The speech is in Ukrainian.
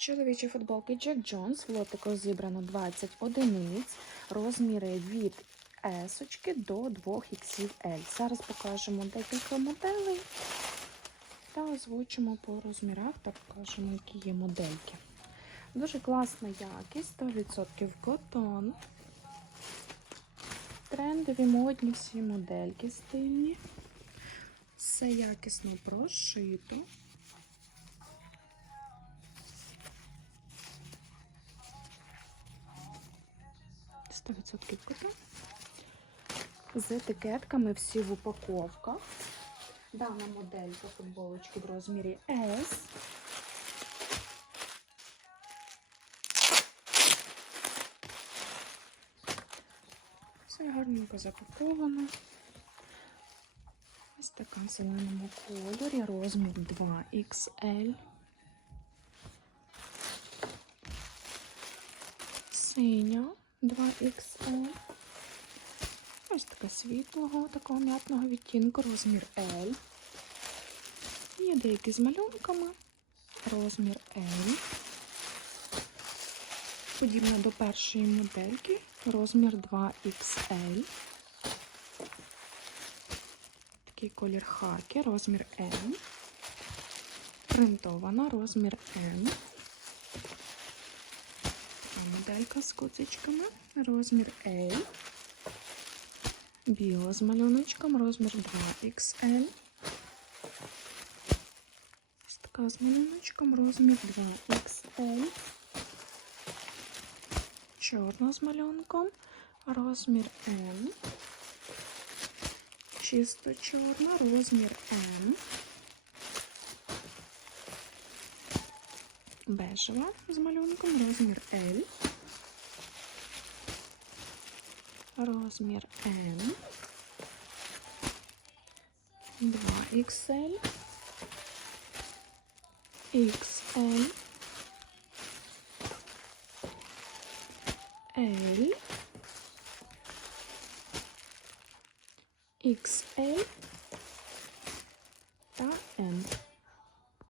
Чоловічі футболки Jack Jones. В лотику зібрано 20 одиниць, розміри від S до 2XL. Зараз покажемо декілька моделей та озвучимо по розмірах та покажемо, які є модельки. Дуже класна якість, 100% котон. Трендові модні всі модельки стильні. Все якісно прошито. Сто відсотків котон. З етикетками всі в упаковках. Дана моделька футболочки в розмірі S. Все гарненько запаковано. Ось така в зеленому кольорі, розмір 2XL. Синя 2XL. Ось така світлого, такого м'ятного відтінку, розмір L. Є деякі з малюнками, розмір L. Подібна до першої модельки, розмір 2XL. Такий колір хаки, розмір М. Принтована, розмір М. Така моделька з куцичками, розмір L. Біла з малюночком, розмір 2XL. Ось така з малюночком, розмір 2XL. Чорна з малюнком, розмір М. Чисто чорна, розмір М. Бежева з малюнком, розмір L. Розмір М. 2XL. XL. L. XL